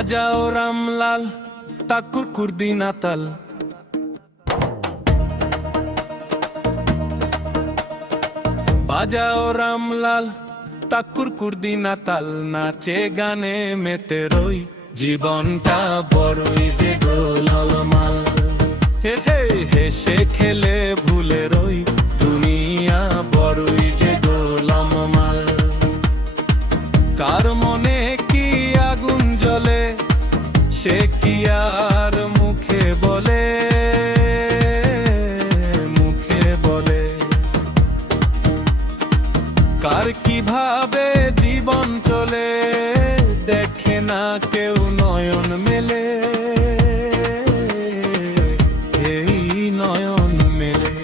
বাজাও রামলাল তাকুর কুর্দি নাতাল, বাজাও রামলাল তাকুর কুর্দি নাতাল, নাচে গানে মেতে রই জীবনটা বড়ই যে গোলমাল। হে হে হেসে খেলে ভুলে রই দুনিয়া বড়ই যে গোলমাল। কার মনে কি আগুন জ্বলে সে কি আর মুখে বলে, মুখে বলে। কার কিভাবে জীবন চলে দেখে না কেউ নয়ন মেলে, এই নয়ন মেলে।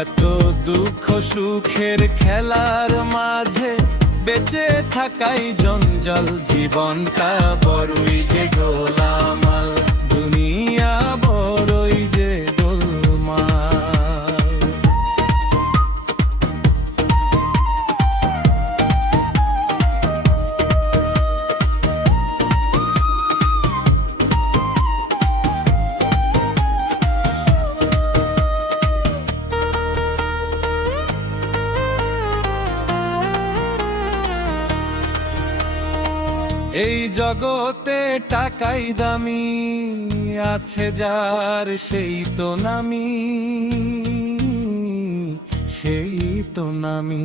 এত দুঃখ সুখের খেলার মাঝে বেঁচে থাকাই জঞ্জাল, জীবনটা বড়ই যে গোলামাল, দুনিয়া বড়ই যে গোলমাল। এই জগতে টাকাই দামি, আছে যার সেই তো নামি, সেই তো নামি।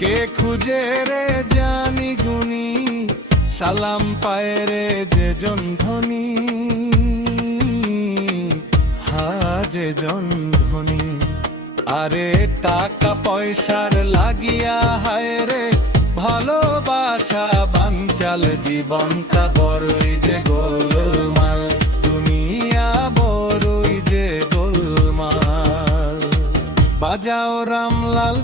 কে খুঁজে রে জানি গুনি, সালাম পায় রে যে জন ধনী, হা যে জন ধনী। আরে টাকা পয়সার লাগিয়া হায় রে ভালোবাসা বাঞ্চাল, জীবনটা বড়ই যে গোলমাল, দুনিয়া বড়ই যে গোলমাল। বাজাও রামলাল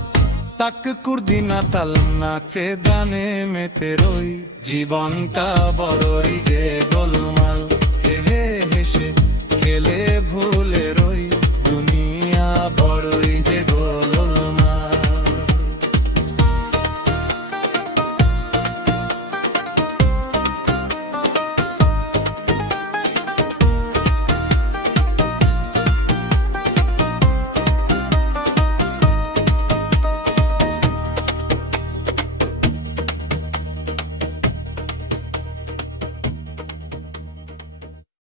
তাক কুর্দি নাতাল, নাচে গানে মেতে রই জীবনটা বড়ই যে গোলমাল। হে হে হেসে খেলে ভুলে রই